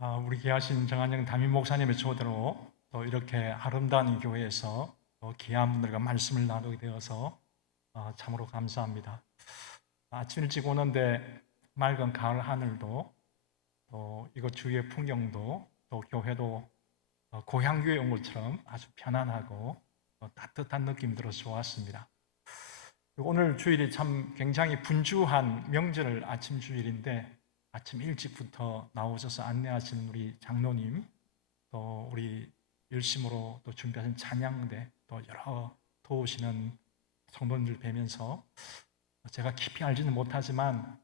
우리 귀하신 정한영 담임 목사님의 초대로 또 이렇게 아름다운 교회에서 또 귀한 분들과 말씀을 나누게 되어서 참으로 감사합니다. 아침 일찍 오는데 맑은 가을 하늘도 또 이곳 주위의 풍경도 또 교회도 고향교회 온 것처럼 아주 편안하고 따뜻한 느낌이 들어서 좋았습니다. 오늘 주일이 참 굉장히 분주한 명절 아침 주일인데 아침 일찍부터 나오셔서 안내하시는 우리 장로님, 또 우리 열심으로 또 준비하신 찬양대, 또 여러 도우시는 성도님들 뵈면서 제가 깊이 알지는 못하지만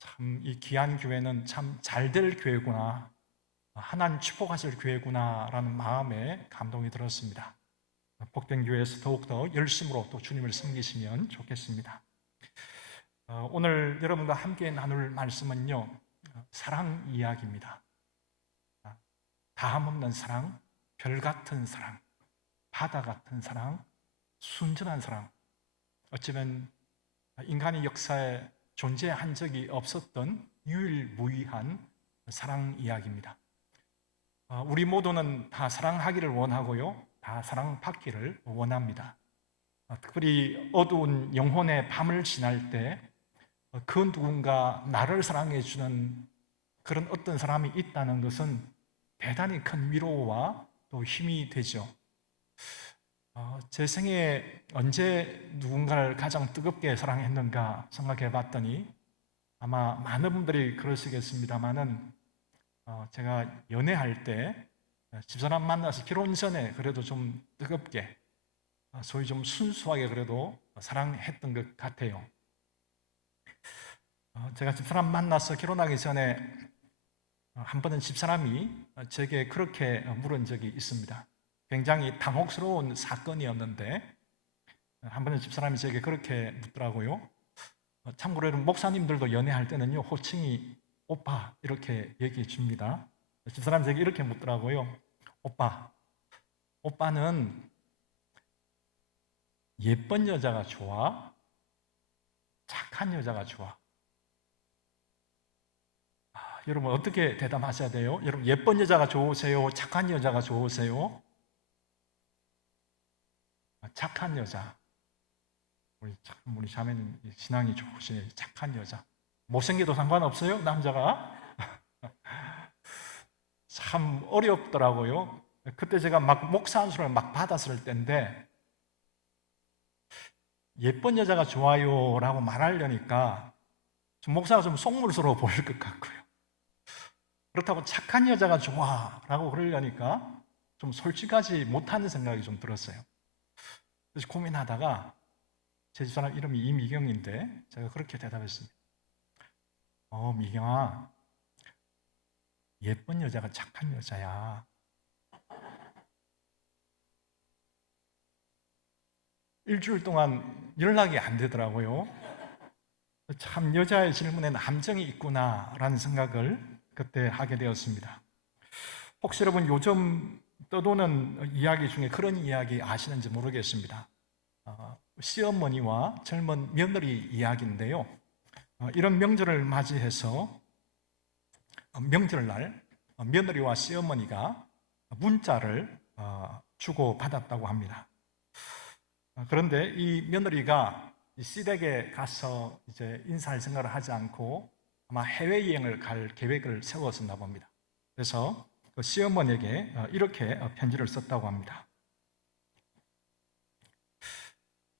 참 이 귀한 교회는 참 잘될 교회구나, 하나님 축복하실 교회구나라는 마음에 감동이 들었습니다. 복된 교회에서 더욱더 열심으로 또 주님을 섬기시면 좋겠습니다. 오늘 여러분과 함께 나눌 말씀은요, 사랑 이야기입니다. 다함없는 사랑, 별 같은 사랑, 바다 같은 사랑, 순전한 사랑. 어쩌면 인간의 역사에 존재한 적이 없었던 유일무이한 사랑 이야기입니다. 우리 모두는 다 사랑하기를 원하고요, 다 사랑받기를 원합니다. 특별히 어두운 영혼의 밤을 지날 때 그 누군가 나를 사랑해주는 그런 어떤 사람이 있다는 것은 대단히 큰 위로와 또 힘이 되죠. 제 생에 언제 누군가를 가장 뜨겁게 사랑했는가 생각해 봤더니 아마 많은 분들이 그러시겠습니다만은 제가 연애할 때 집사람 만나서 결혼 전에 그래도 좀 뜨겁게, 소위 좀 순수하게 그래도 사랑했던 것 같아요. 제가 집사람 만나서 결혼하기 전에 한 번은 집사람이 제게 그렇게 물은 적이 있습니다. 굉장히 당혹스러운 사건이었는데 한 번은 집사람이 제게 그렇게 묻더라고요. 참고로 여러분, 목사님들도 연애할 때는요, 호칭이 오빠 이렇게 얘기해 줍니다. 집사람이 제게 이렇게 묻더라고요. 오빠는 예쁜 여자가 좋아? 착한 여자가 좋아? 여러분 어떻게 대답하셔야 돼요? 여러분, 예쁜 여자가 좋으세요? 착한 여자가 좋으세요? 착한 여자. 우리 자매님 신앙이 좋으시네. 착한 여자. 못생겨도 상관없어요? 남자가? 참 어렵더라고요. 그때 제가 막 목사 안수를 막 받았을 때인데 예쁜 여자가 좋아요 라고 말하려니까 좀 목사가 좀 속물스러워 보일 것 같고요. 그렇다고 착한 여자가 좋아 라고 그러려니까 좀 솔직하지 못하는 생각이 좀 들었어요. 그래서 고민하다가 제 집사람 이름이 이미경인데 제가 그렇게 대답했습니다. 미경아, 예쁜 여자가 착한 여자야. 일주일 동안 연락이 안 되더라고요. 참 여자의 질문에 남정이 있구나라는 생각을 그때 하게 되었습니다. 혹시 여러분 요즘 떠도는 이야기 중에 그런 이야기 아시는지 모르겠습니다. 시어머니와 젊은 며느리 이야기인데요. 이런 명절을 맞이해서 명절날 며느리와 시어머니가 문자를 주고받았다고 합니다. 그런데 이 며느리가 시댁에 가서 이제 인사할 생각을 하지 않고 아마 해외여행을 갈 계획을 세웠었나 봅니다. 그래서 그 시어머니에게 이렇게 편지를 썼다고 합니다.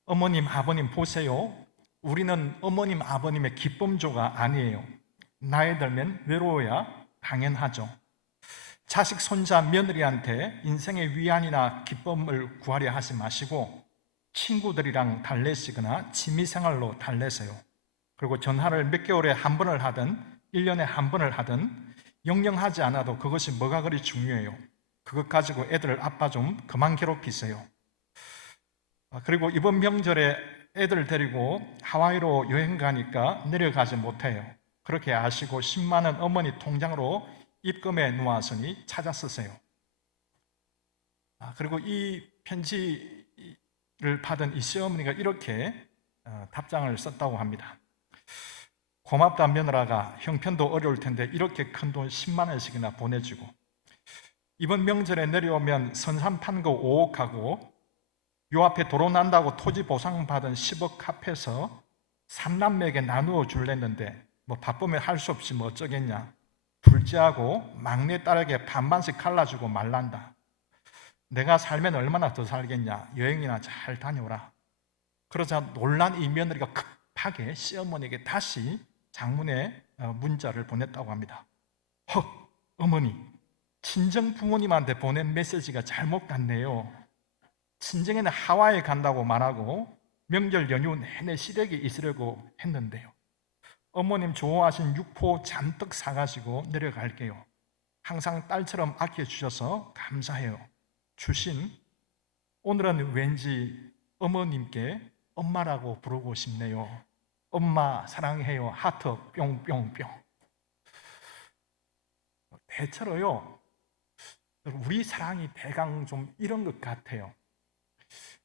어머님, 아버님 보세요. 우리는 어머님, 아버님의 기쁨조가 아니에요. 나이 들면 외로워야 당연하죠. 자식, 손자, 며느리한테 인생의 위안이나 기쁨을 구하려 하지 마시고 친구들이랑 달래시거나 취미생활로 달래세요. 그리고 전화를 몇 개월에 한 번을 하든 1년에 한 번을 하든 영영하지 않아도 그것이 뭐가 그리 중요해요. 그것 가지고 애들 아빠 좀 그만 괴롭히세요. 그리고 이번 명절에 애들 데리고 하와이로 여행 가니까 내려가지 못해요. 그렇게 아시고 10만 원 어머니 통장으로 입금해 놓았으니 찾아 쓰세요. 그리고 이 편지를 받은 이 시어머니가 이렇게 답장을 썼다고 합니다. 고맙다 며느라가 형편도 어려울 텐데 이렇게 큰 돈 10만 원씩이나 보내주고, 이번 명절에 내려오면 선산 판 거 5억 하고 요 앞에 도로 난다고 토지 보상 받은 10억 합해서 3남매에게 나누어 줄랬는데 뭐 바쁘면 할 수 없이 뭐 어쩌겠냐, 둘째하고 막내 딸에게 반반씩 갈라주고 말란다. 내가 살면 얼마나 더 살겠냐, 여행이나 잘 다녀오라. 그러자 놀란 이 며느리가 급하게 시어머니에게 다시 장문의 문자를 보냈다고 합니다. 헉, 어머니, 친정 부모님한테 보낸 메시지가 잘못 갔네요. 친정에는 하와이에 간다고 말하고 명절 연휴 내내 시댁에 있으려고 했는데요. 어머님 좋아하신 육포 잔뜩 사가지고 내려갈게요. 항상 딸처럼 아껴주셔서 감사해요. 주신, 오늘은 왠지 어머님께 엄마라고 부르고 싶네요. 엄마 사랑해요. 하트 뿅뿅뿅. 대체로요, 우리 사랑이 대강 좀 이런 것 같아요.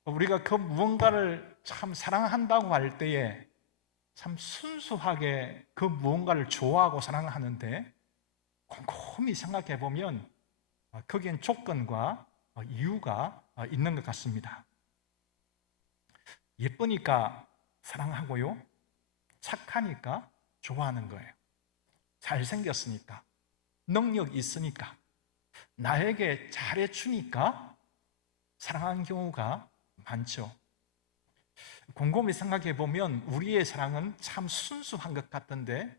우리가 그 무언가를 참 사랑한다고 할 때에 참 순수하게 그 무언가를 좋아하고 사랑하는데, 곰곰이 생각해 보면 거기엔 조건과 이유가 있는 것 같습니다. 예쁘니까 사랑하고요, 착하니까 좋아하는 거예요. 잘생겼으니까, 능력 있으니까, 나에게 잘해주니까 사랑하는 경우가 많죠. 곰곰이 생각해 보면 우리의 사랑은 참 순수한 것 같던데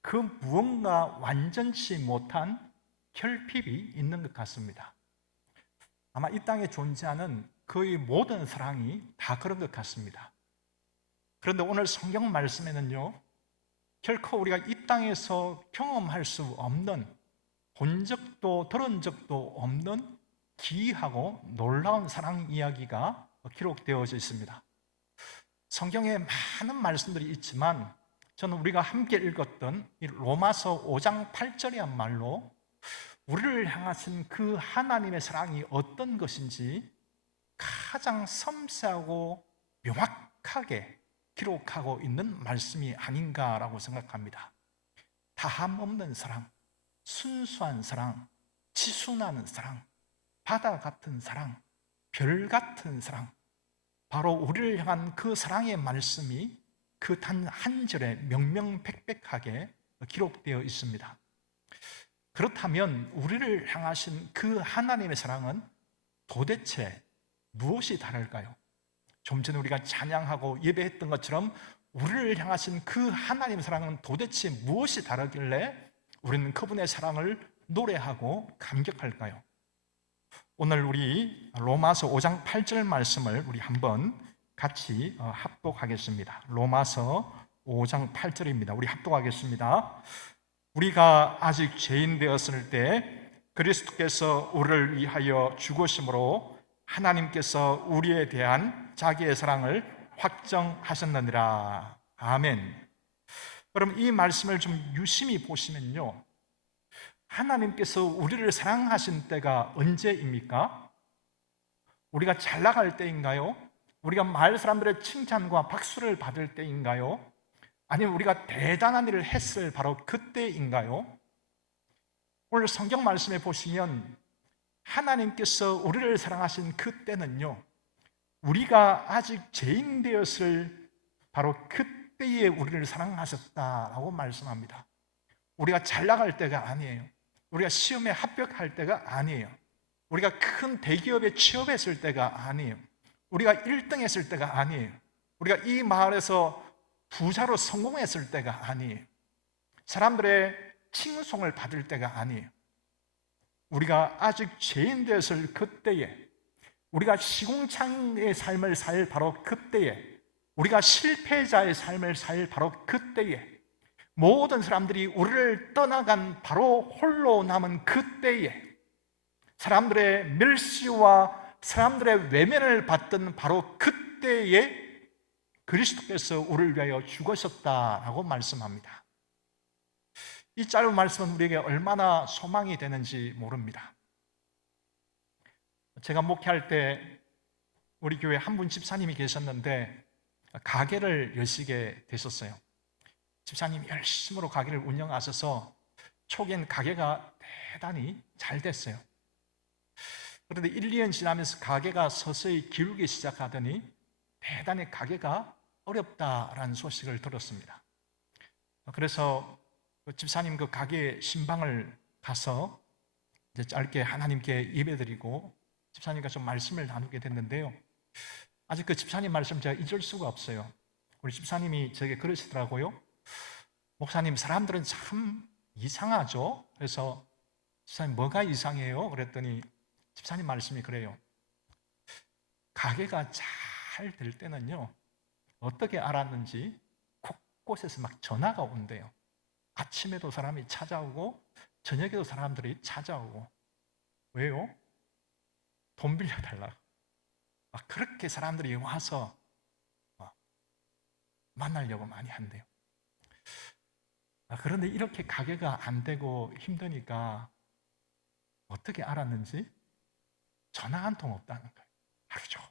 그 무언가 완전치 못한 결핍이 있는 것 같습니다. 아마 이 땅에 존재하는 거의 모든 사랑이 다 그런 것 같습니다. 그런데 오늘 성경 말씀에는요, 결코 우리가 이 땅에서 경험할 수 없는, 본 적도 들은 적도 없는 기이하고 놀라운 사랑 이야기가 기록되어져 있습니다. 성경에 많은 말씀들이 있지만 저는 우리가 함께 읽었던 이 로마서 5장 8절이야말로 우리를 향하신 그 하나님의 사랑이 어떤 것인지 가장 섬세하고 명확하게 기록하고 있는 말씀이 아닌가라고 생각합니다. 다함 없는 사랑, 순수한 사랑, 지순한 사랑, 바다 같은 사랑, 별 같은 사랑, 바로 우리를 향한 그 사랑의 말씀이 그 단 한 절에 명명백백하게 기록되어 있습니다. 그렇다면 우리를 향하신 그 하나님의 사랑은 도대체 무엇이 다를까요? 좀 전에 우리가 찬양하고 예배했던 것처럼 우리를 향하신 그 하나님의 사랑은 도대체 무엇이 다르길래 우리는 그분의 사랑을 노래하고 감격할까요? 오늘 우리 로마서 5장 8절 말씀을 우리 한번 같이 합독하겠습니다. 로마서 5장 8절입니다. 우리 합독하겠습니다. 우리가 아직 죄인 되었을 때 그리스도께서 우리를 위하여 죽으심으로 하나님께서 우리에 대한 자기의 사랑을 확정하셨느니라. 아멘. 그럼 이 말씀을 좀 유심히 보시면요, 하나님께서 우리를 사랑하신 때가 언제입니까? 우리가 잘 나갈 때인가요? 우리가 마을 사람들의 칭찬과 박수를 받을 때인가요? 아니면 우리가 대단한 일을 했을 바로 그때인가요? 오늘 성경 말씀에 보시면 하나님께서 우리를 사랑하신 그때는요, 우리가 아직 죄인 되었을 바로 그때에 우리를 사랑하셨다라고 말씀합니다. 우리가 잘 나갈 때가 아니에요. 우리가 시험에 합격할 때가 아니에요. 우리가 큰 대기업에 취업했을 때가 아니에요. 우리가 1등 했을 때가 아니에요. 우리가 이 마을에서 부자로 성공했을 때가 아니에요. 사람들의 칭송을 받을 때가 아니에요. 우리가 아직 죄인 되었을 그때에, 우리가 시궁창의 삶을 살 바로 그때에, 우리가 실패자의 삶을 살 바로 그때에, 모든 사람들이 우리를 떠나간 바로 홀로 남은 그때에, 사람들의 멸시와 사람들의 외면을 받던 바로 그때에 그리스도께서 우리를 위하여 죽으셨다라고 말씀합니다. 이 짧은 말씀은 우리에게 얼마나 소망이 되는지 모릅니다. 제가 목회할 때 우리 교회 한 분 집사님이 계셨는데 가게를 여시게 되셨어요. 집사님이 열심으로 가게를 운영하셔서 초기엔 가게가 대단히 잘 됐어요. 그런데 1, 2년 지나면서 가게가 서서히 기울기 시작하더니 대단히 가게가 어렵다라는 소식을 들었습니다. 그래서 집사님 그 가게 신방을 가서 이제 짧게 하나님께 예배드리고 집사님과 좀 말씀을 나누게 됐는데요. 아직 그 집사님 말씀 제가 잊을 수가 없어요. 우리 집사님이 저에게 그러시더라고요. 목사님, 사람들은 참 이상하죠? 그래서 집사님, 뭐가 이상해요? 그랬더니 집사님 말씀이 그래요. 가게가 잘 될 때는요, 어떻게 알았는지 곳곳에서 막 전화가 온대요. 아침에도 사람이 찾아오고 저녁에도 사람들이 찾아오고. 왜요? 돈 빌려달라고. 그렇게 사람들이 와서 만나려고 많이 한대요. 그런데 이렇게 가게가 안 되고 힘드니까 어떻게 알았는지 전화 한 통 없다는 거예요. 하루 종일.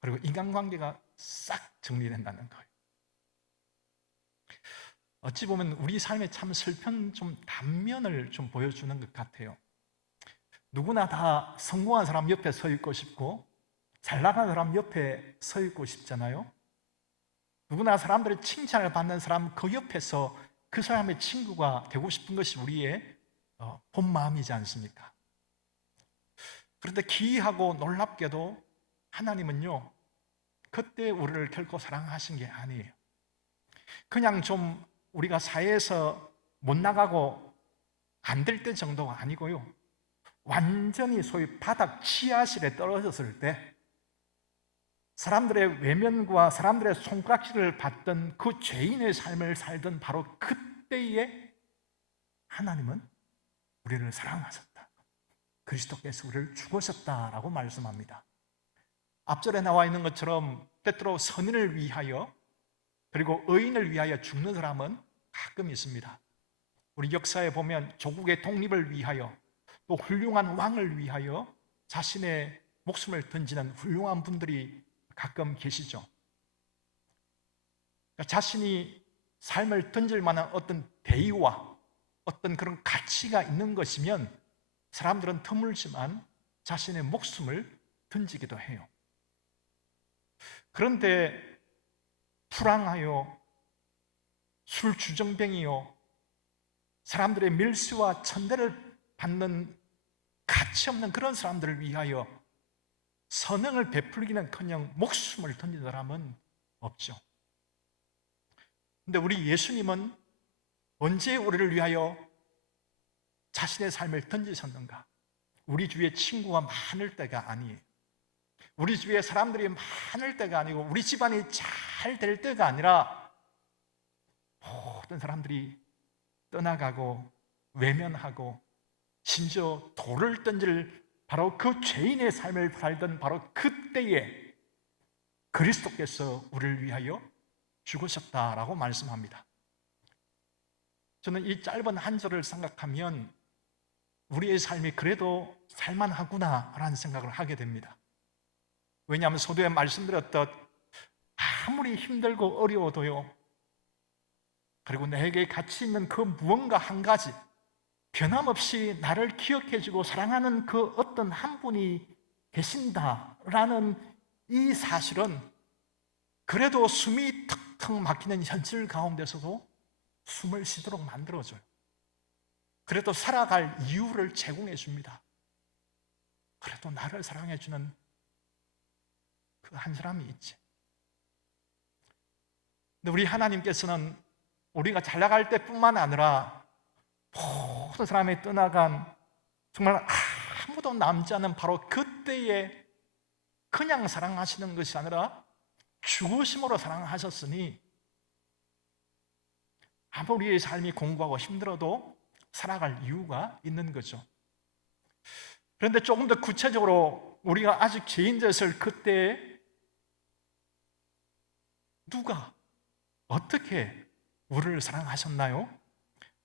그리고 인간관계가 싹 정리된다는 거예요. 어찌 보면 우리 삶의 참 슬픈 좀 단면을 좀 보여주는 것 같아요. 누구나 다 성공한 사람 옆에 서 있고 싶고 잘 나가는 사람 옆에 서 있고 싶잖아요. 누구나 사람들의 칭찬을 받는 사람 그 옆에서 그 사람의 친구가 되고 싶은 것이 우리의 본 마음이지 않습니까? 그런데 기이하고 놀랍게도 하나님은요, 그때 우리를 결코 사랑하신 게 아니에요. 그냥 좀 우리가 사회에서 못 나가고 안 될 때 정도가 아니고요, 완전히 소위 바닥 지하실에 떨어졌을 때 사람들의 외면과 사람들의 손가락질을 받던 그 죄인의 삶을 살던 바로 그때에 하나님은 우리를 사랑하셨다. 그리스도께서 우리를 죽으셨다라고 말씀합니다. 앞절에 나와 있는 것처럼 때때로 선인을 위하여 그리고 의인을 위하여 죽는 사람은 가끔 있습니다. 우리 역사에 보면 조국의 독립을 위하여 또 훌륭한 왕을 위하여 자신의 목숨을 던지는 훌륭한 분들이 가끔 계시죠. 자신이 삶을 던질 만한 어떤 대의와 어떤 그런 가치가 있는 것이면 사람들은 드물지만 자신의 목숨을 던지기도 해요. 그런데 불황하여 술주정뱅이요, 사람들의 밀수와 천대를 받는 가치 없는 그런 사람들을 위하여 선행을 베풀기는커녕 목숨을 던진 사람은 없죠. 그런데 우리 예수님은 언제 우리를 위하여 자신의 삶을 던지셨는가? 우리 주위에 친구가 많을 때가 아니에요. 우리 주위에 사람들이 많을 때가 아니고 우리 집안이 잘 될 때가 아니라 모든 사람들이 떠나가고 외면하고 심지어 돌을 던질 바로 그 죄인의 삶을 살던 바로 그때에 그리스도께서 우리를 위하여 죽으셨다라고 말씀합니다. 저는 이 짧은 한 절을 생각하면 우리의 삶이 그래도 살만하구나라는 생각을 하게 됩니다. 왜냐하면 서두에 말씀드렸듯 아무리 힘들고 어려워도요, 그리고 내게 가치 있는 그 무언가 한 가지, 변함없이 나를 기억해주고 사랑하는 그 어떤 한 분이 계신다라는 이 사실은 그래도 숨이 턱턱 막히는 현실 가운데서도 숨을 쉬도록 만들어줘요. 그래도 살아갈 이유를 제공해 줍니다. 그래도 나를 사랑해주는 그 한 사람이 있지. 근데 우리 하나님께서는 우리가 잘 나갈 때뿐만 아니라 모든 사람이 떠나간 정말 아무도 남지 않은 바로 그때에 그냥 사랑하시는 것이 아니라 죽으심으로 사랑하셨으니 아무리 우리의 삶이 공고하고 힘들어도 살아갈 이유가 있는 거죠. 그런데 조금 더 구체적으로 우리가 아직 죄인되었을 그때에 누가 어떻게 우리를 사랑하셨나요?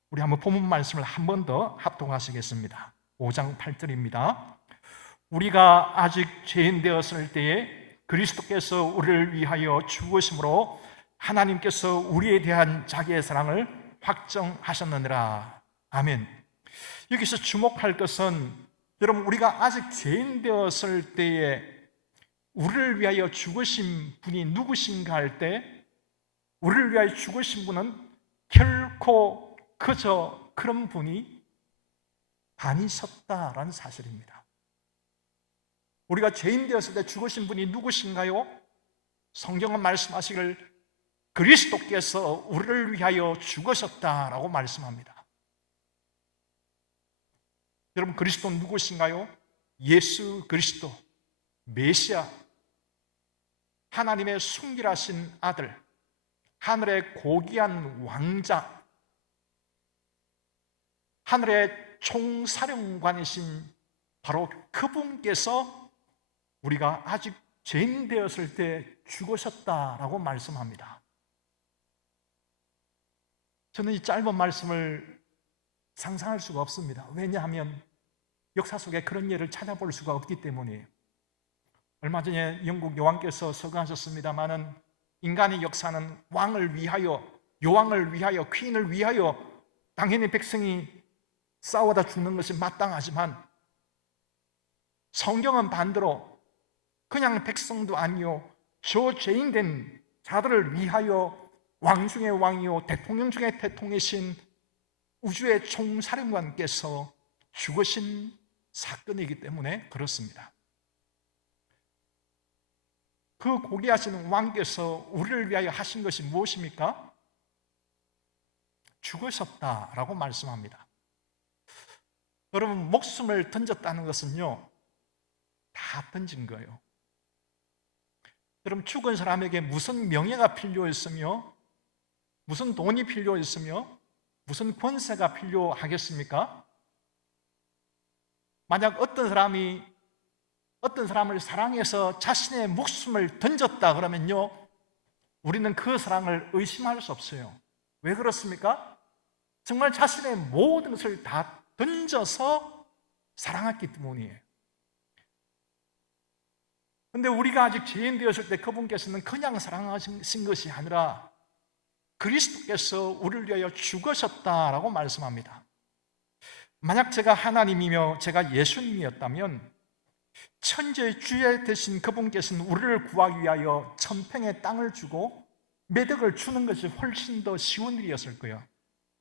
우리 한번 본문 말씀을 한 번 더 합독하시겠습니다. 5장 8절입니다. 우리가 아직 죄인 되었을 때에 그리스도께서 우리를 위하여 죽으심으로 하나님께서 우리에 대한 자기의 사랑을 확정하셨느니라. 아멘. 여기서 주목할 것은 여러분, 우리가 아직 죄인 되었을 때에 우리를 위하여 죽으신 분이 누구신가 할 때, 우리를 위하여 죽으신 분은 결코 그저 그런 분이 아니셨다라는 사실입니다. 우리가 죄인 되었을 때 죽으신 분이 누구신가요? 성경은 말씀하시기를 그리스도께서 우리를 위하여 죽으셨다라고 말씀합니다. 여러분, 그리스도는 누구신가요? 예수 그리스도, 메시아, 하나님의 순결하신 아들, 하늘의 고귀한 왕자, 하늘의 총사령관이신 바로 그분께서 우리가 아직 죄인 되었을 때 죽으셨다라고 말씀합니다. 저는 이 짧은 말씀을 상상할 수가 없습니다. 왜냐하면 역사 속에 그런 예를 찾아볼 수가 없기 때문이에요. 얼마 전에 영국 여왕께서 서거하셨습니다마는 인간의 역사는 왕을 위하여, 여왕을 위하여, 퀸을 위하여 당연히 백성이 싸우다 죽는 것이 마땅하지만 성경은 반대로 그냥 백성도 아니요, 저 죄인된 자들을 위하여 왕 중의 왕이요, 대통령 중의 대통령이신 우주의 총사령관께서 죽으신 사건이기 때문에 그렇습니다. 그 고귀하신 왕께서 우리를 위하여 하신 것이 무엇입니까? 죽으셨다라고 말씀합니다. 여러분, 목숨을 던졌다는 것은요, 다 던진 거예요. 여러분, 죽은 사람에게 무슨 명예가 필요했으며, 무슨 돈이 필요했으며, 무슨 권세가 필요하겠습니까? 만약 어떤 사람이 어떤 사람을 사랑해서 자신의 목숨을 던졌다 그러면요, 우리는 그 사랑을 의심할 수 없어요. 왜 그렇습니까? 정말 자신의 모든 것을 다 던져서 사랑했기 때문이에요. 그런데 우리가 아직 죄인 되었을 때 그분께서는 그냥 사랑하신 것이 아니라 그리스도께서 우리를 위하여 죽으셨다라고 말씀합니다. 만약 제가 하나님이며 제가 예수님이었다면 천지의 주에 되신 그분께서는 우리를 구하기 위하여 천평의 땅을 주고 매덕을 주는 것이 훨씬 더 쉬운 일이었을 거예요.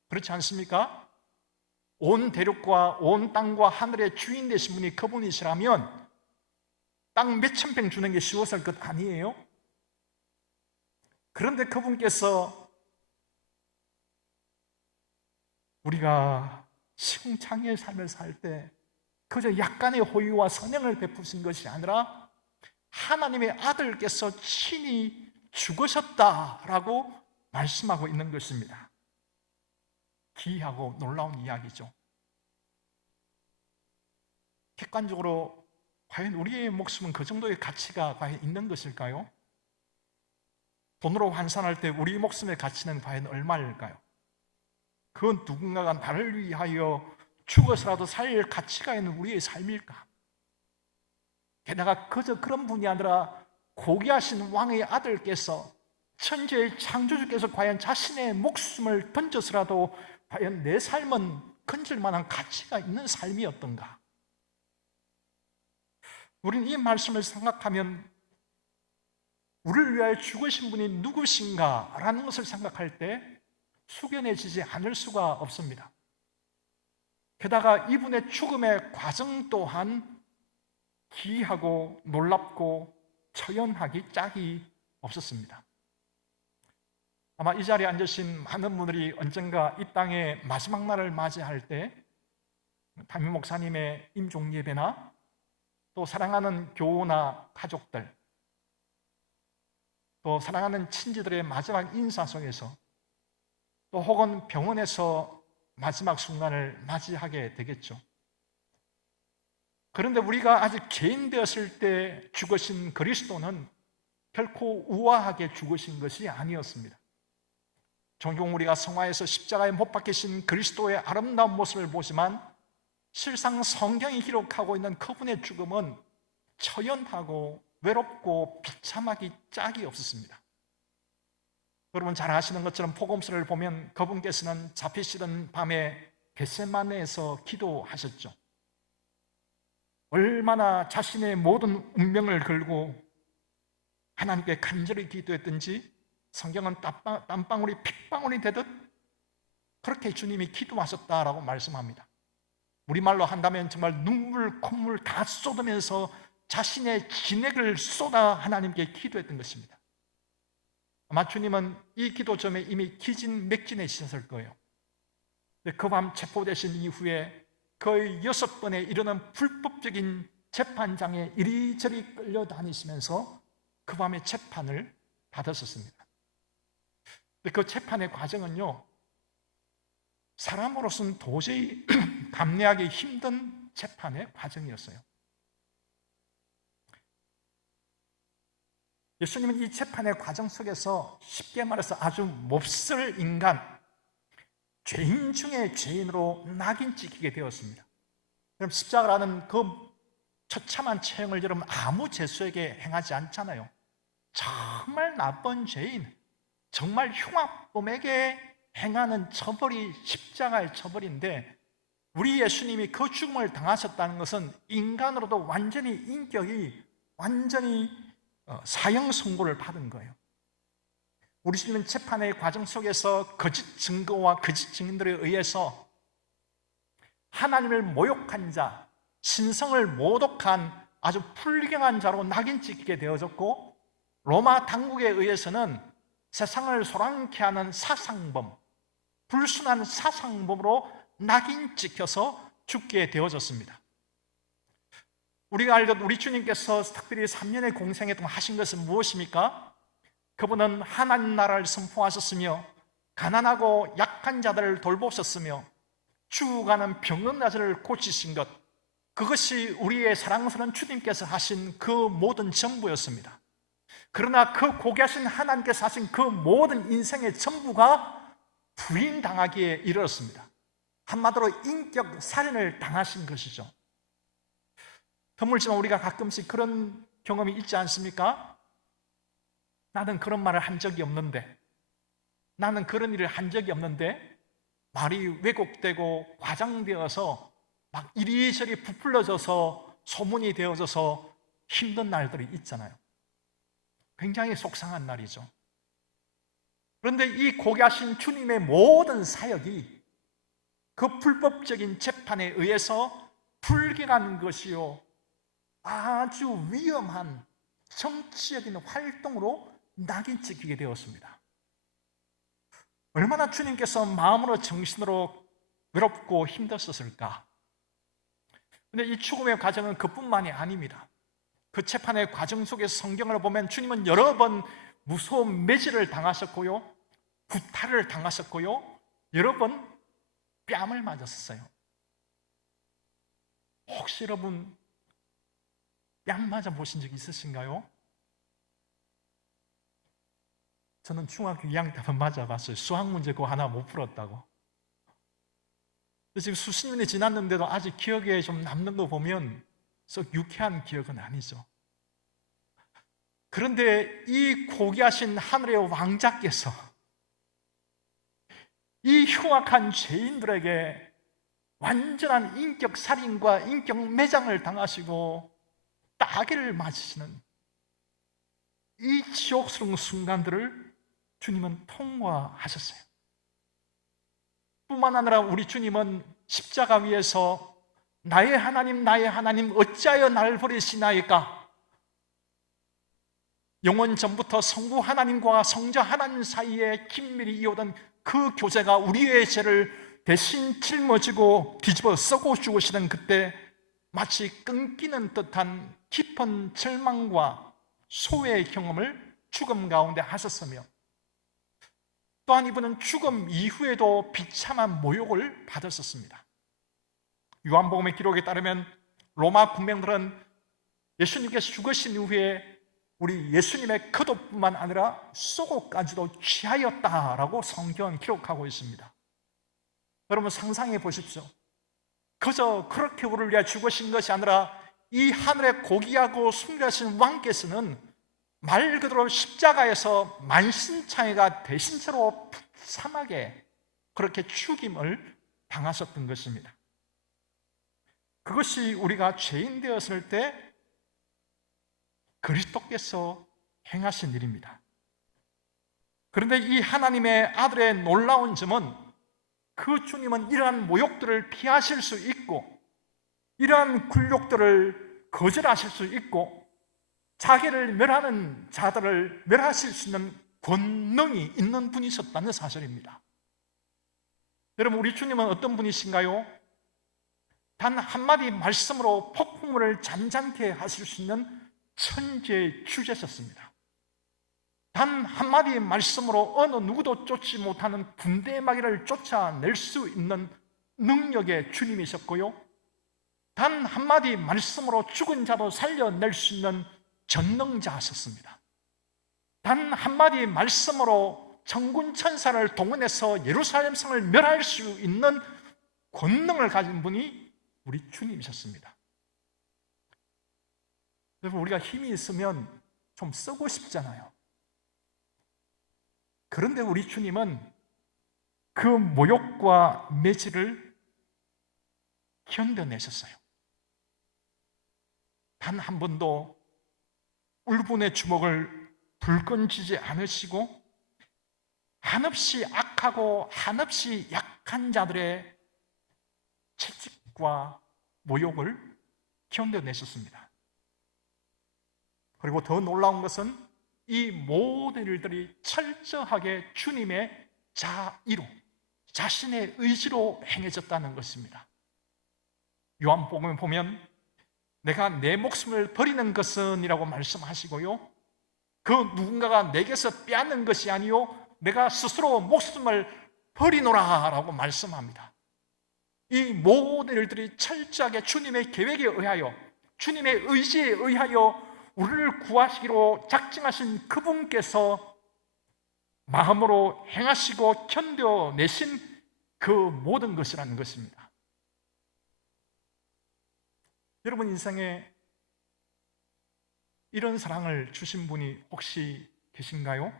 그렇지 않습니까? 온 대륙과 온 땅과 하늘의 주인 되신 분이 그분이시라면 땅 몇천 평 주는 게 쉬웠을 것 아니에요? 그런데 그분께서 우리가 시궁창의 삶을 살 때 그저 약간의 호의와 선행을 베푸신 것이 아니라 하나님의 아들께서 친히 죽으셨다라고 말씀하고 있는 것입니다. 기이하고 놀라운 이야기죠. 객관적으로 과연 우리의 목숨은 그 정도의 가치가 과연 있는 것일까요? 돈으로 환산할 때 우리 목숨의 가치는 과연 얼마일까요? 그건 누군가가 나를 위하여 죽어서라도 살 가치가 있는 우리의 삶일까? 게다가 그저 그런 분이 아니라 고귀하신 왕의 아들께서, 천지의 창조주께서 과연 자신의 목숨을 던져서라도 과연 내 삶은 건질 만한 가치가 있는 삶이었던가? 우리는 이 말씀을 생각하면 우리를 위하여 죽으신 분이 누구신가? 라는 것을 생각할 때 숙연해지지 않을 수가 없습니다. 게다가 이분의 죽음의 과정 또한 기이하고 놀랍고 처연하기 짝이 없었습니다. 아마 이 자리에 앉으신 많은 분들이 언젠가 이 땅의 마지막 날을 맞이할 때 담임 목사님의 임종 예배나 또 사랑하는 교우나 가족들, 또 사랑하는 친지들의 마지막 인사 속에서, 또 혹은 병원에서 마지막 순간을 맞이하게 되겠죠. 그런데 우리가 아직 죄인 되었을 때 죽으신 그리스도는 결코 우아하게 죽으신 것이 아니었습니다. 종종 우리가 성화에서 십자가에 못 박히신 그리스도의 아름다운 모습을 보지만 실상 성경이 기록하고 있는 그분의 죽음은 처연하고 외롭고 비참하기 짝이 없었습니다. 여러분 잘 아시는 것처럼 복음서를 보면 그분께서는 잡히시던 밤에 겟세마네에서 기도하셨죠. 얼마나 자신의 모든 운명을 걸고 하나님께 간절히 기도했든지 성경은 땀방울이 핏방울이 되듯 그렇게 주님이 기도하셨다라고 말씀합니다. 우리말로 한다면 정말 눈물, 콧물 다 쏟으면서 자신의 진액을 쏟아 하나님께 기도했던 것입니다. 아마 주님은 이 기도점에 이미 기진맥진해지셨을 거예요. 그 밤 체포되신 이후에 거의 6번에 이르는 불법적인 재판장에 이리저리 끌려다니시면서 그 밤에 재판을 받았었습니다. 그 재판의 과정은요, 사람으로서는 도저히 감내하기 힘든 재판의 과정이었어요. 예수님은 이 재판의 과정 속에서 쉽게 말해서 아주 몹쓸 인간, 죄인 중에 죄인으로 낙인 찍히게 되었습니다. 그럼 십자가라는 그 처참한 체형을 여러분 아무 죄수에게 행하지 않잖아요. 정말 나쁜 죄인, 정말 흉악범에게 행하는 처벌이 십자가의 처벌인데, 우리 예수님이 그 죽음을 당하셨다는 것은 인간으로도 완전히 인격이 완전히 사형 선고를 받은 거예요. 우리 주님은 재판의 과정 속에서 거짓 증거와 거짓 증인들에 의해서 하나님을 모욕한 자, 신성을 모독한 아주 불경한 자로 낙인 찍히게 되어졌고, 로마 당국에 의해서는 세상을 소란케 하는 사상범, 불순한 사상범으로 낙인 찍혀서 죽게 되어졌습니다. 우리가 알던 우리 주님께서 특별히 3년의 공생에 동안 하신 것은 무엇입니까? 그분은 하나님 나라를 선포하셨으며 가난하고 약한 자들을 돌보셨으며 죽어가는 병든 자들을 고치신 것, 그것이 우리의 사랑스러운 주님께서 하신 그 모든 전부였습니다. 그러나 그 고귀하신 하나님께서 하신 그 모든 인생의 전부가 부인당하기에 이르렀습니다. 한마디로 인격 살인을 당하신 것이죠. 드물지만 우리가 가끔씩 그런 경험이 있지 않습니까? 나는 그런 말을 한 적이 없는데, 나는 그런 일을 한 적이 없는데 말이 왜곡되고 과장되어서 막 이리저리 부풀려져서 소문이 되어져서 힘든 날들이 있잖아요. 굉장히 속상한 날이죠. 그런데 이 고귀하신 주님의 모든 사역이 그 불법적인 재판에 의해서 불경한 것이요, 아주 위험한 정치적인 활동으로 낙인 찍히게 되었습니다. 얼마나 주님께서 마음으로 정신으로 외롭고 힘들었을까. 그런데 이 죽음의 과정은 그뿐만이 아닙니다. 그 재판의 과정 속에서 성경을 보면 주님은 여러 번 무서운 매질을 당하셨고요, 구타를 당하셨고요, 여러 번 뺨을 맞았어요. 혹시 여러분 뺨 맞아 보신 적 있으신가요? 저는 중학교 2학년 때 한번 맞아봤어요. 수학 문제 그거 하나 못 풀었다고. 지금 수십 년이 지났는데도 아직 기억에 좀 남는 거 보면 썩 유쾌한 기억은 아니죠. 그런데 이 고귀하신 하늘의 왕자께서 이 흉악한 죄인들에게 완전한 인격 살인과 인격 매장을 당하시고 따귀를 맞으시는 이 지옥스러운 순간들을 주님은 통과하셨어요. 뿐만 아니라 우리 주님은 십자가 위에서 나의 하나님, 나의 하나님, 어찌하여 나를 버리시나이까? 영원 전부터 성부 하나님과 성자 하나님 사이에 긴밀히 이어오던 그 교제가 우리의 죄를 대신 짊어지고 뒤집어 쓰고 죽으시는 그때 마치 끊기는 듯한 깊은 절망과 소외의 경험을 죽음 가운데 하셨으며, 또한 이분은 죽음 이후에도 비참한 모욕을 받았었습니다. 요한복음의 기록에 따르면 로마 군병들은 예수님께서 죽으신 이후에 우리 예수님의 겉옷뿐만 아니라 속옷까지도 취하였다라고 성경은 기록하고 있습니다. 여러분 상상해 보십시오. 그저 그렇게 우리를 위해 죽으신 것이 아니라 이 하늘의 고귀하고 숭배하신 왕께서는 말 그대로 십자가에서 만신창이가 대신체로 비참하게 그렇게 죽임을 당하셨던 것입니다. 그것이 우리가 죄인 되었을 때 그리스도께서 행하신 일입니다. 그런데 이 하나님의 아들의 놀라운 점은 그 주님은 이러한 모욕들을 피하실 수 있고 이러한 굴욕들을 거절하실 수 있고 자기를 멸하는 자들을 멸하실 수 있는 권능이 있는 분이셨다는 사실입니다. 여러분, 우리 주님은 어떤 분이신가요? 단 한마디 말씀으로 폭풍을 잔잔케 하실 수 있는 천재 주제셨습니다. 단 한마디 말씀으로 어느 누구도 쫓지 못하는 군대의 마귀를 쫓아낼 수 있는 능력의 주님이셨고요, 단 한마디 말씀으로 죽은 자도 살려낼 수 있는 전능자하셨습니다. 단 한마디 말씀으로 천군 천사를 동원해서 예루살렘 성을 멸할 수 있는 권능을 가진 분이 우리 주님이셨습니다. 여러분, 우리가 힘이 있으면 좀 쓰고 싶잖아요. 그런데 우리 주님은 그 모욕과 매질을 견뎌내셨어요. 단 한 번도 울분의 주먹을 불끈쥐지 않으시고 한없이 악하고 한없이 약한 자들의 채찍과 모욕을 견뎌내셨습니다. 그리고 더 놀라운 것은 이 모든 일들이 철저하게 주님의 자의로, 자신의 의지로 행해졌다는 것입니다. 요한복음에 보면 내가 내 목숨을 버리는 것은 이라고 말씀하시고요, 그 누군가가 내게서 빼앗는 것이 아니요 내가 스스로 목숨을 버리노라 라고 말씀합니다. 이 모든 일들이 철저하게 주님의 계획에 의하여, 주님의 의지에 의하여 우리를 구하시기로 작정하신 그분께서 마음으로 행하시고 견뎌내신 그 모든 것이라는 것입니다. 여러분 인생에 이런 사랑을 주신 분이 혹시 계신가요?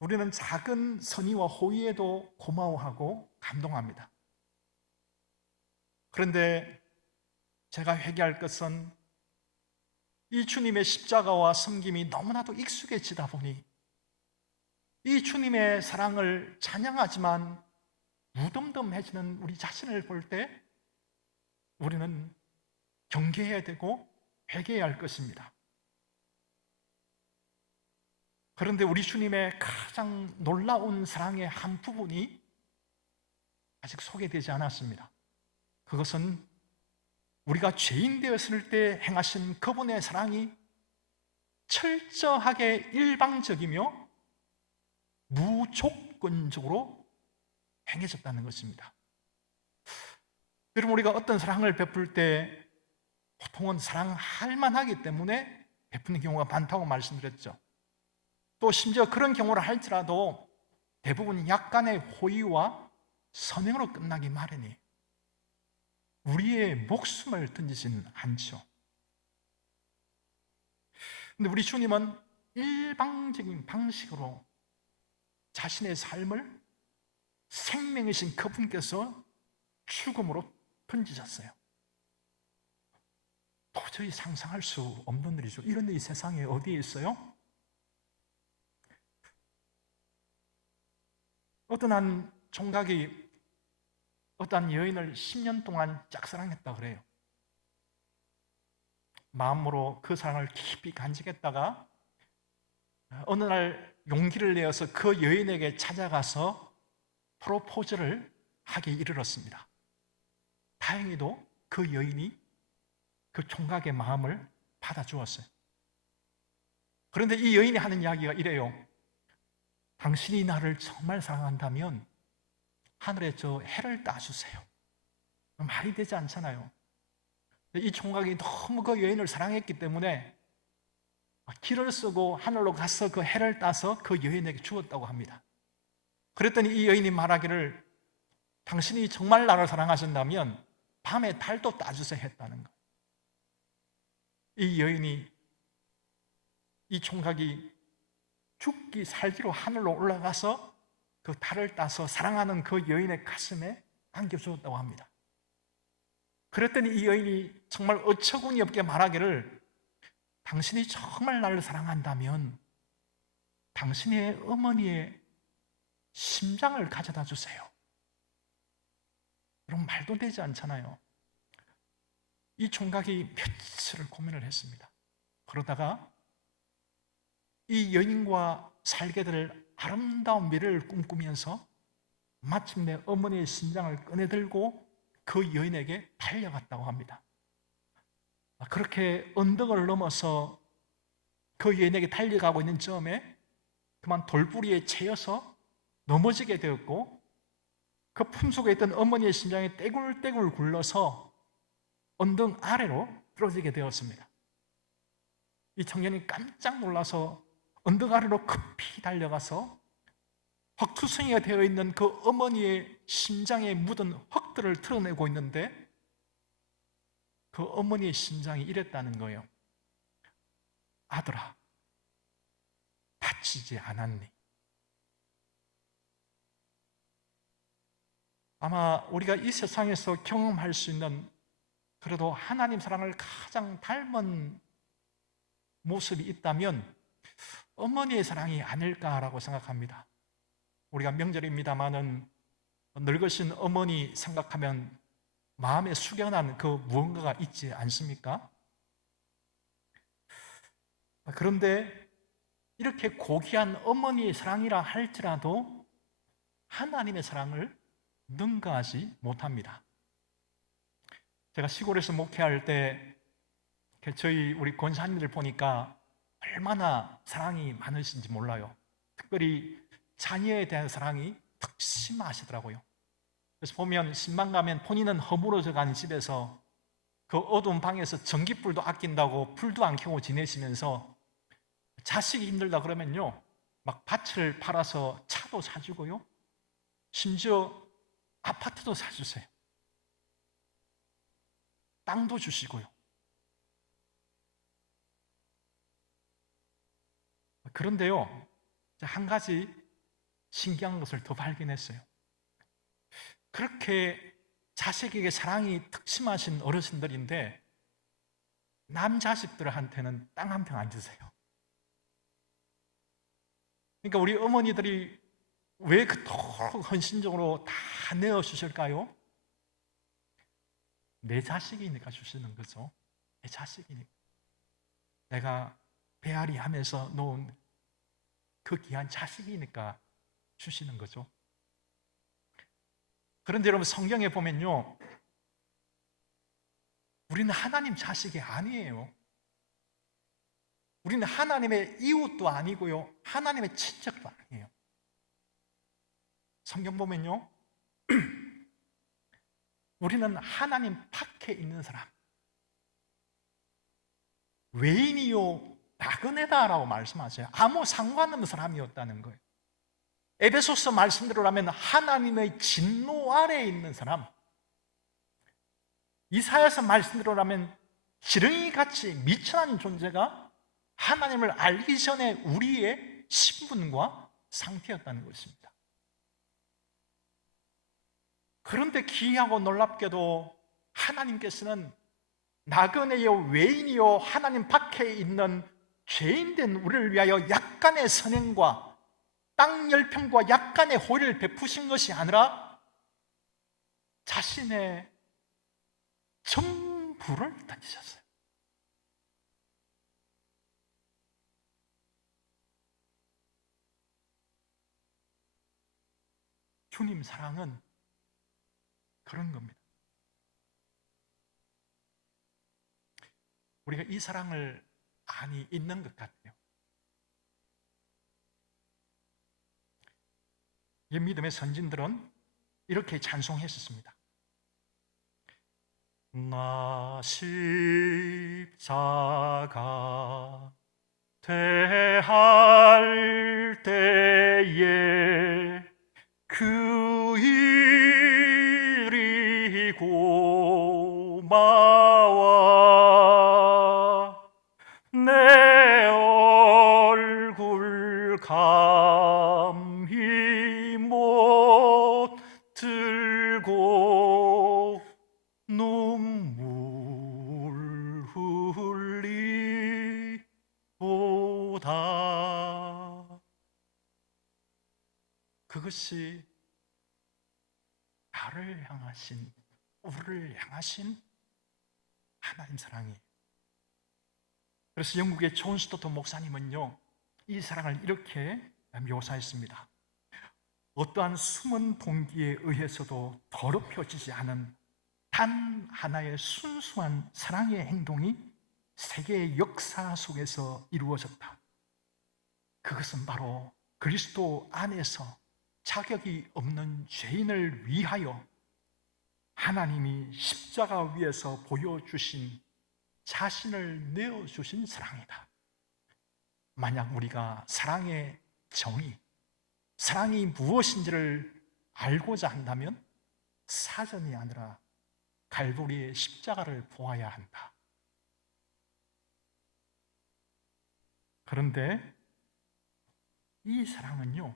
우리는 작은 선의와 호의에도 고마워하고 감동합니다. 그런데 제가 회개할 것은 이 주님의 십자가와 섬김이 너무나도 익숙해지다 보니 이 주님의 사랑을 찬양하지만 무덤덤해지는 우리 자신을 볼 때 우리는 경계해야 되고 회개해야 할 것입니다. 그런데 우리 주님의 가장 놀라운 사랑의 한 부분이 아직 소개되지 않았습니다. 그것은 우리가 죄인 되었을 때 행하신 그분의 사랑이 철저하게 일방적이며 무조건적으로 행해졌다는 것입니다. 여러분, 우리가 어떤 사랑을 베풀 때 보통은 사랑할 만하기 때문에 베푸는 경우가 많다고 말씀드렸죠. 또 심지어 그런 경우를 할지라도 대부분 약간의 호의와 선행으로 끝나기 마련이에요. 우리의 목숨을 던지진 않죠. 근데 우리 주님은 일방적인 방식으로 자신의 삶을 생명이신 그분께서 죽음으로 던지셨어요. 도저히 상상할 수 없는 일이죠. 이런 일이 세상에 어디에 있어요? 어떤 한 총각이 어떤 여인을 10년 동안 짝사랑했다 그래요. 마음으로 그 사랑을 깊이 간직했다가 어느 날 용기를 내어서 그 여인에게 찾아가서 프로포즈를 하게 이르렀습니다. 다행히도 그 여인이 그 총각의 마음을 받아주었어요. 그런데 이 여인이 하는 이야기가 이래요. 당신이 나를 정말 사랑한다면 하늘에 저 해를 따주세요. 말이 되지 않잖아요. 이 총각이 너무 그 여인을 사랑했기 때문에 길을 쓰고 하늘로 가서 그 해를 따서 그 여인에게 주었다고 합니다. 그랬더니 이 여인이 말하기를 당신이 정말 나를 사랑하신다면 밤에 달도 따주세요 했다는 거예요. 이 여인이, 이 총각이 죽기 살기로 하늘로 올라가서 그 달을 따서 사랑하는 그 여인의 가슴에 안겨주었다고 합니다. 그랬더니 이 여인이 정말 어처구니 없게 말하기를, 당신이 정말 나를 사랑한다면 당신의 어머니의 심장을 가져다 주세요. 여러분, 말도 되지 않잖아요. 이 총각이 며칠을 고민을 했습니다. 그러다가 이 여인과 살게 될 아름다운 미래를 꿈꾸면서 마침내 어머니의 심장을 꺼내들고 그 여인에게 달려갔다고 합니다. 그렇게 언덕을 넘어서 그 여인에게 달려가고 있는 즈음에 그만 돌부리에 채여서 넘어지게 되었고, 그 품속에 있던 어머니의 심장이 떼굴떼굴 굴러서 언덕 아래로 떨어지게 되었습니다. 이 청년이 깜짝 놀라서 언덕 아래로 급히 달려가서 흙투성이가 되어 있는 그 어머니의 심장에 묻은 흙들을 털어내고 있는데, 그 어머니의 심장이 이랬다는 거예요. 아들아, 다치지 않았니? 아마 우리가 이 세상에서 경험할 수 있는, 그래도 하나님 사랑을 가장 닮은 모습이 있다면 어머니의 사랑이 아닐까라고 생각합니다. 우리가 명절입니다마는 늙으신 어머니 생각하면 마음에 숙연한 그 무언가가 있지 않습니까? 그런데 이렇게 고귀한 어머니의 사랑이라 할지라도 하나님의 사랑을 능가하지 못합니다. 제가 시골에서 목회할 때 저희 우리 권사님들 보니까 얼마나 사랑이 많으신지 몰라요. 특별히 자녀에 대한 사랑이 특심하시더라고요. 그래서 보면 신방 가면 본인은 허물어져 가는 집에서 그 어두운 방에서 전기불도 아낀다고 불도 안 켜고 지내시면서, 자식이 힘들다 그러면요 막 밭을 팔아서 차도 사주고요, 심지어 아파트도 사주세요. 땅도 주시고요. 그런데요, 한 가지 신기한 것을 더 발견했어요. 그렇게 자식에게 사랑이 특심하신 어르신들인데 남자식들한테는 땅 한 평 안 주세요. 그러니까 우리 어머니들이 왜 그토록 헌신적으로 다 내어주실까요? 내 자식이니까 주시는 거죠. 내 자식이니까. 내가 배앓이 하면서 놓은 그 귀한 자식이니까 주시는 거죠. 그런데 여러분, 성경에 보면요, 우리는 하나님 자식이 아니에요. 우리는 하나님의 이웃도 아니고요, 하나님의 친척도 아니에요. 성경 보면요, 우리는 하나님 밖에 있는 사람, 외인이요 나그네다라고 말씀하세요. 아무 상관없는 사람이었다는 거예요. 에베소서 말씀대로라면 하나님의 진노 아래에 있는 사람, 이사야서 말씀대로라면 지렁이같이 미천한 존재가 하나님을 알기 전에 우리의 신분과 상태였다는 것입니다. 그런데 기이하고 놀랍게도 하나님께서는 나그네요 외인이요 하나님 밖에 있는 죄인된 우리를 위하여 약간의 선행과 땅 열평과 약간의 호의를 베푸신 것이 아니라 자신의 전부를 던지셨어요. 주님 사랑은 그런 겁니다. 우리가 이 사랑을 많이 잊는 것 같아요. 이 믿음의 선진들은 이렇게 찬송했었습니다. 나 십자가 대할 때에 그 일이 고마워 그것이 나를 향하신, 우리를 향하신 하나님 사랑이에요. 그래서 영국의 존 스토트 목사님은요, 이 사랑을 이렇게 묘사했습니다. 어떠한 숨은 동기에 의해서도 더럽혀지지 않은 단 하나의 순수한 사랑의 행동이 세계의 역사 속에서 이루어졌다. 그것은 바로 그리스도 안에서 자격이 없는 죄인을 위하여 하나님이 십자가 위에서 보여주신 자신을 내어주신 사랑이다. 만약 우리가 사랑의 정의, 사랑이 무엇인지를 알고자 한다면 사전이 아니라 갈보리의 십자가를 보아야 한다. 그런데 이 사랑은요,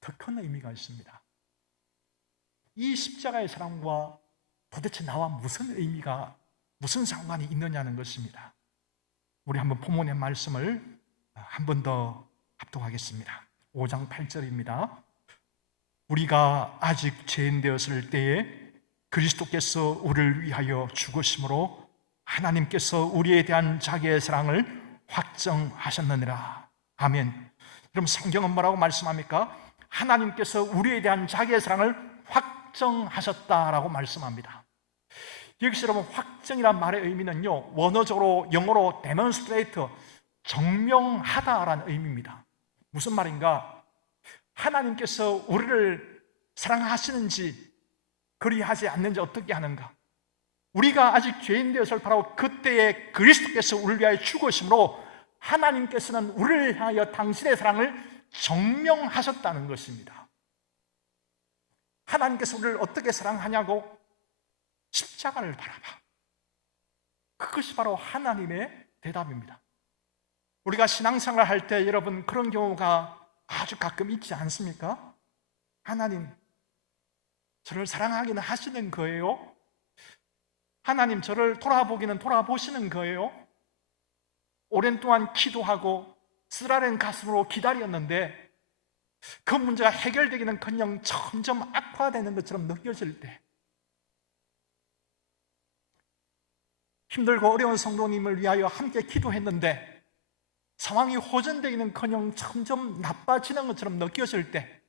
더 큰 의미가 있습니다. 이 십자가의 사랑과 도대체 나와 무슨 상관이 있느냐는 것입니다. 우리 한번 본문의 말씀을 한 번 더 합독하겠습니다. 5장 8절입니다. 우리가 아직 죄인 되었을 때에 그리스도께서 우리를 위하여 죽으심으로 하나님께서 우리에 대한 자기의 사랑을 확정하셨느니라. 아멘. 그럼 성경은 뭐라고 말씀합니까? 하나님께서 우리에 대한 자기의 사랑을 확정하셨다라고 말씀합니다. 여기서 여러분, 확정이란 말의 의미는요, 원어적으로 영어로 demonstrate, 증명하다라는 의미입니다. 무슨 말인가? 하나님께서 우리를 사랑하시는지 그리하지 않는지 어떻게 하는가? 우리가 아직 죄인 되었을 바로 그때에 그리스도께서 우리를 위하여 죽으심으로 하나님께서는 우리를 향하여 당신의 사랑을 증명하셨다는 것입니다. 하나님께서 우리를 어떻게 사랑하냐고? 십자가를 바라봐. 그것이 바로 하나님의 대답입니다. 우리가 신앙생활 할 때 여러분, 그런 경우가 아주 가끔 있지 않습니까? 하나님, 저를 사랑하기는 하시는 거예요? 하나님, 저를 돌아보기는 돌아보시는 거예요? 오랜 동안 기도하고 쓰라린 가슴으로 기다렸는데 그 문제가 해결되기는커녕 점점 악화되는 것처럼 느껴질 때, 힘들고 어려운 성도님을 위하여 함께 기도했는데 상황이 호전되기는커녕 점점 나빠지는 것처럼 느껴질 때,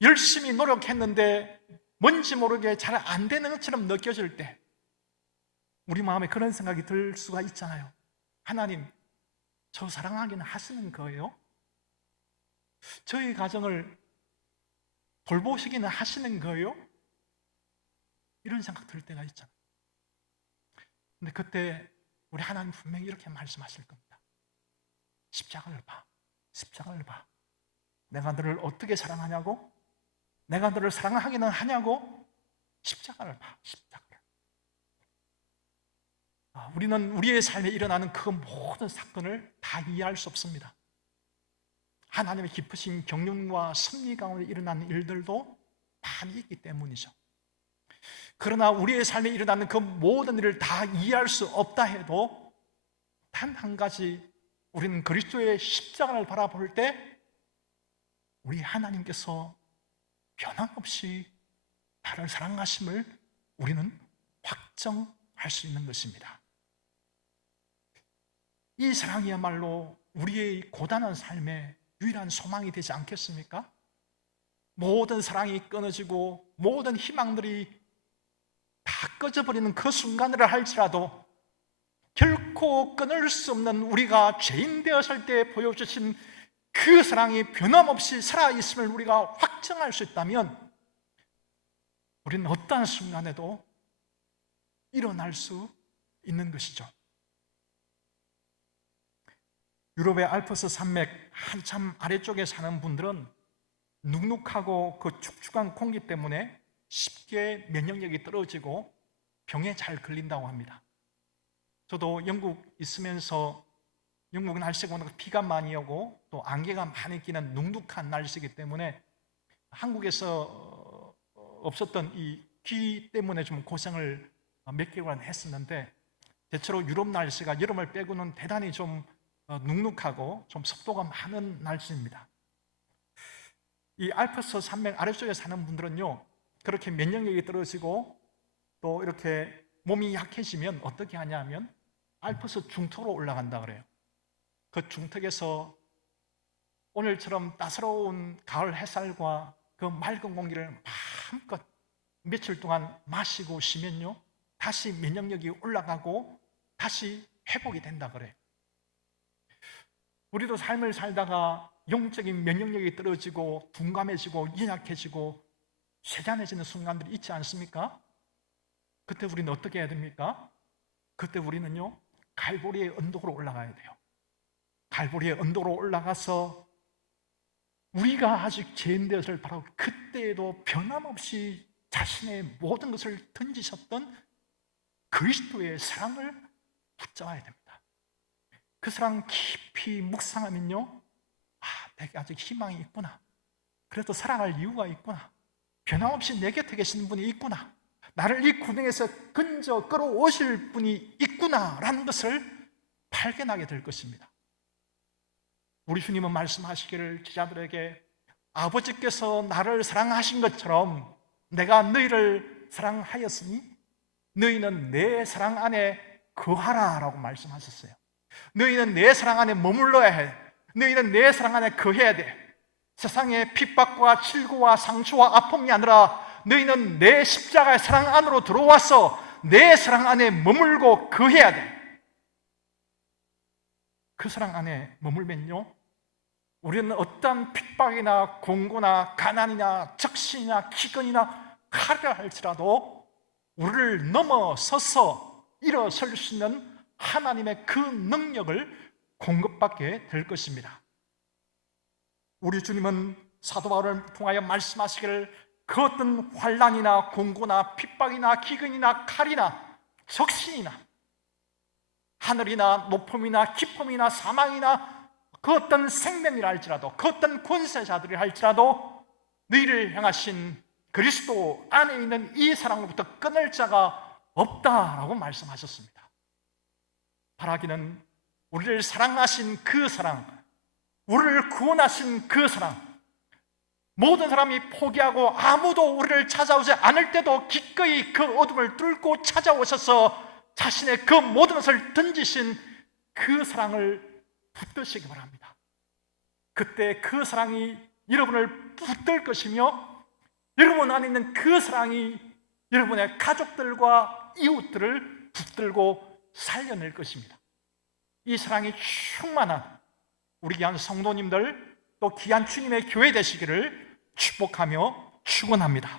열심히 노력했는데 뭔지 모르게 잘 안 되는 것처럼 느껴질 때, 우리 마음에 그런 생각이 들 수가 있잖아요. 하나님, 저 사랑하기는 하시는 거예요? 저희 가정을 돌보시기는 하시는 거예요? 이런 생각 들 때가 있잖아요. 근데 그때 우리 하나님 분명히 이렇게 말씀하실 겁니다. 십자가를 봐. 십자가를 봐. 내가 너를 어떻게 사랑하냐고? 내가 너를 사랑하기는 하냐고? 십자가를 봐. 십자가를. 우리는 우리의 삶에 일어나는 그 모든 사건을 다 이해할 수 없습니다. 하나님의 깊으신 경륜과 섭리 가운데 일어나는 일들도 많이 있기 때문이죠. 그러나 우리의 삶에 일어나는 그 모든 일을 다 이해할 수 없다 해도 단 한 가지, 우리는 그리스도의 십자가를 바라볼 때 우리 하나님께서 변함없이 나를 사랑하심을 우리는 확정할 수 있는 것입니다. 이 사랑이야말로 우리의 고단한 삶의 유일한 소망이 되지 않겠습니까? 모든 사랑이 끊어지고 모든 희망들이 다 꺼져버리는 그 순간을 할지라도 결코 끊을 수 없는 우리가 죄인 되었을 때 보여주신 그 사랑이 변함없이 살아있음을 우리가 확정할 수 있다면 우리는 어떠한 순간에도 일어날 수 있는 것이죠. 유럽의 알프스 산맥 한참 아래쪽에 사는 분들은 눅눅하고 그 축축한 공기 때문에 쉽게 면역력이 떨어지고 병에 잘 걸린다고 합니다. 저도 영국 있으면서 영국 날씨가 워낙 비가 많이 오고 또 안개가 많이 끼는 눅눅한 날씨이기 때문에 한국에서 없었던 이 귀 때문에 좀 고생을 몇 개월간 했었는데, 대체로 유럽 날씨가 여름을 빼고는 대단히 좀 눅눅하고 좀 습도가 많은 날씨입니다. 이 알프스 산맥 아래쪽에 사는 분들은요, 그렇게 면역력이 떨어지고 또 이렇게 몸이 약해지면 어떻게 하냐면 알프스 중턱으로 올라간다 그래요. 그 중턱에서 오늘처럼 따스러운 가을 햇살과 그 맑은 공기를 마음껏 며칠 동안 마시고 쉬면요, 다시 면역력이 올라가고 다시 회복이 된다 그래요. 우리도 삶을 살다가 영적인 면역력이 떨어지고 둔감해지고 연약해지고 쇠잔해지는 순간들이 있지 않습니까? 그때 우리는 어떻게 해야 됩니까? 그때 우리는요, 갈보리의 언덕으로 올라가야 돼요. 갈보리의 언덕으로 올라가서 우리가 아직 죄인 되었을 바로 그때에도 변함없이 자신의 모든 것을 던지셨던 그리스도의 사랑을 붙잡아야 됩니다. 그 사랑 깊이 묵상하면요, 내게 아직 희망이 있구나, 그래도 살아갈 이유가 있구나, 변함없이 내 곁에 계시는 분이 있구나, 나를 이 구덩이에서 건져 끌어오실 분이 있구나라는 것을 발견하게 될 것입니다. 우리 주님은 말씀하시기를 제자들에게 아버지께서 나를 사랑하신 것처럼 내가 너희를 사랑하였으니 너희는 내 사랑 안에 거하라 라고 말씀하셨어요. 너희는 내 사랑 안에 머물러야 해. 너희는 내 사랑 안에 거해야 돼. 세상의 핍박과 질고와 상처와 아픔이 아니라 너희는 내 십자가의 사랑 안으로 들어와서 내 사랑 안에 머물고 거해야 돼. 그 사랑 안에 머물면요, 우리는 어떤 핍박이나 공고나 가난이나 적신이나 기근이나 칼이라 할지라도 우리를 넘어서서 일어설 수 있는 하나님의 그 능력을 공급받게 될 것입니다. 우리 주님은 사도 바울을 통하여 말씀하시기를 그 어떤 환난이나 공고나 핍박이나 기근이나 칼이나 적신이나 하늘이나 높음이나 깊음이나 사망이나 그 어떤 생명이라 할지라도 그 어떤 권세자들이 할지라도 너희를 향하신 그리스도 안에 있는 이 사랑으로부터 끊을 자가 없다라고 말씀하셨습니다. 바라기는 우리를 사랑하신 그 사랑, 우리를 구원하신 그 사랑, 모든 사람이 포기하고 아무도 우리를 찾아오지 않을 때도 기꺼이 그 어둠을 뚫고 찾아오셔서 자신의 그 모든 것을 던지신 그 사랑을 붙드시기 바랍니다. 그때 그 사랑이 여러분을 붙들 것이며 여러분 안에 있는 그 사랑이 여러분의 가족들과 이웃들을 붙들고 살려낼 것입니다. 이 사랑이 충만한 우리 귀한 성도님들 또 귀한 주님의 교회 되시기를 축복하며 축원합니다.